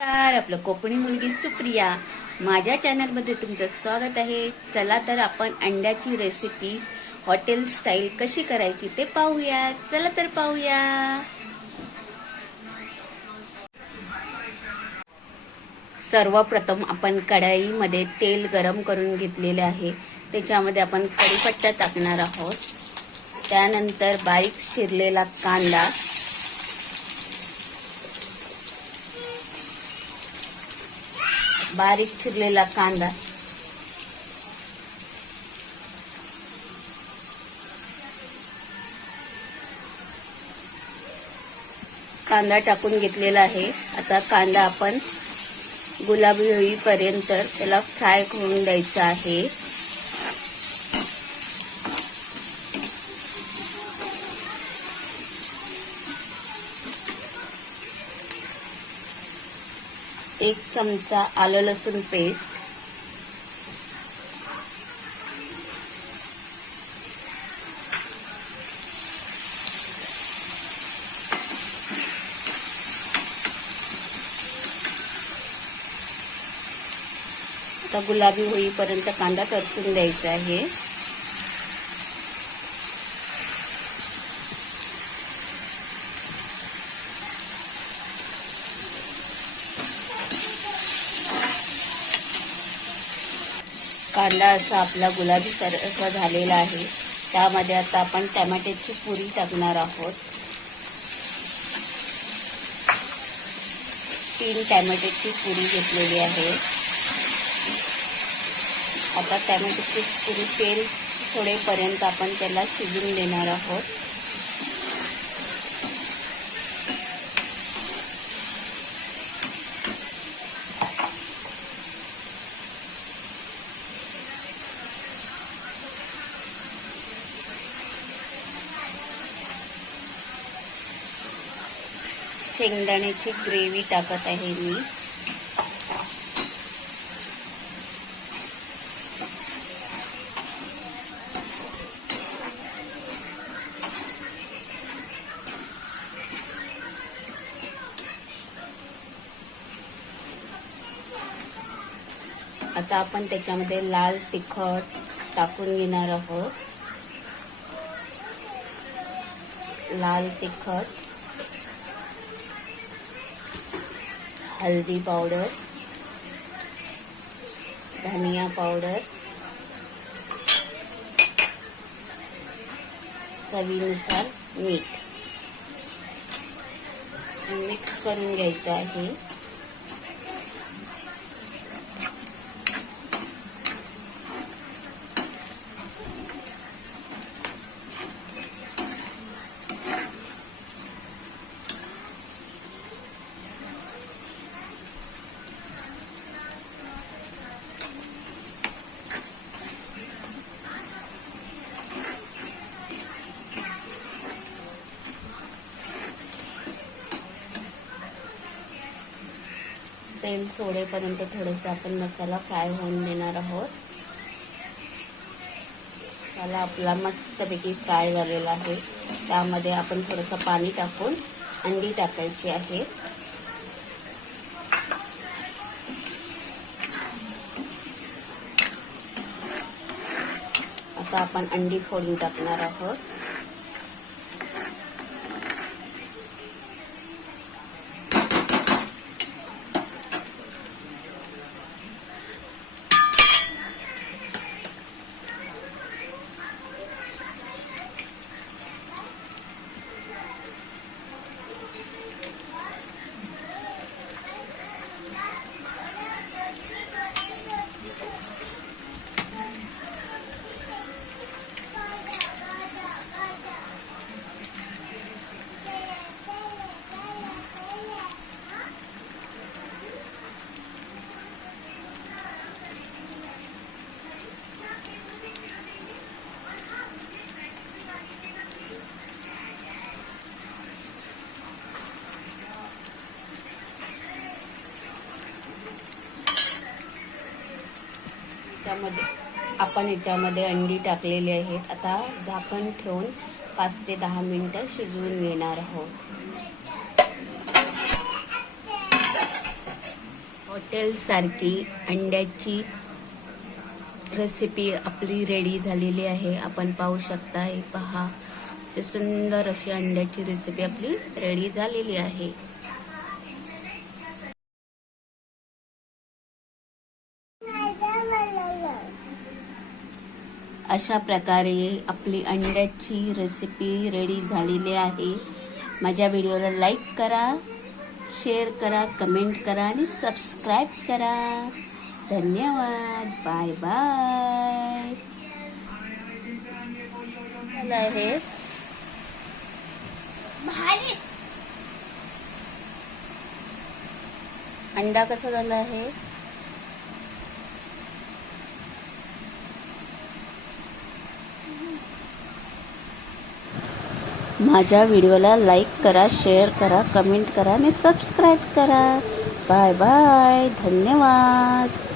आपलं कोकणी मुलगी सुप्रिया माझ्या चॅनलमध्ये तुमचं स्वागत आहे. चला तर आपण अंड्याची रेसिपी हॉटेल स्टाईल कशी करायची ते पाहूया. चला तर पाहूया. सर्वप्रथम आपण कढईमध्ये तेल गरम करून घेतलेले आहे. त्याच्यामध्ये आपण कढीपत्ता टाकणार आहोत. त्यानंतर बारीक चिरलेला कांदा, कांदा टाकून घेतलेला आहे. आता कांदा आपण गुलाबी होईपर्यंत त्याला फ्राय करून द्यायचा आहे. एक चमचा आलं लसूण पेस्ट, आता गुलाबी होईपर्यंत कांदा परतून द्यायचा आहे. कांदा असा आपला गुलाबी असा झालेला आहे. त्यामध्ये आता आपण टमाट्याची प्युरी टाकणार आहोत. 3 टमाट्याची प्युरी घेतलेली आहे. आता टमाट्याची प्युरी तेल सोडेपर्यंत आपण त्याला शिजवून देणार आहोत. शेंगदाण्याची ग्रेव्ही टाकत आहे मी. आता आपण त्याच्यामध्ये लाल तिखट टाकून घेणार आहोत. लाल तिखट, हल्दी पावडर, धनिया पावडर, चवीनुसार मीठ मिक्स करून घ्यायचं आहे. तेल सोडेपर्यंत थोडंसं आपण मसाला फ्राय होऊन देणार आहोत. मसाला आपला मस्तपैकी फ्राय झालेला आहे. त्यामध्ये आपण थोडंसं पाणी टाकून अंडी टाकायची आहे. आता आपण अंडी फोडून टाकणार आहोत. आपण याच्यामध्ये अंडी टाकलेली आहेत. आता झाकण ठेवून 5 ते 10 मिनिटं शिजवून घेणार आहोत. हॉटेलसारखी अंड्याची रेसिपी आपली रेडी झालेली आहे. आपण पाहू शकता, हे पहा, सुंदर अशी अंड्याची रेसिपी आपली रेडी झालेली आहे. अशा प्रकारे आपली अंड्याची रेसिपी रेडी झालेली आहे. माझ्या व्हिडिओला लाईक करा, शेअर करा, कमेंट करा आणि सबस्क्राईब करा. धन्यवाद. Bye bye. आहे अंडा कसा झाला आहे. माझ्या व्हिडिओला लाईक करा, शेअर करा, कमेंट करा आणि सबस्क्राईब करा. Bye bye. धन्यवाद.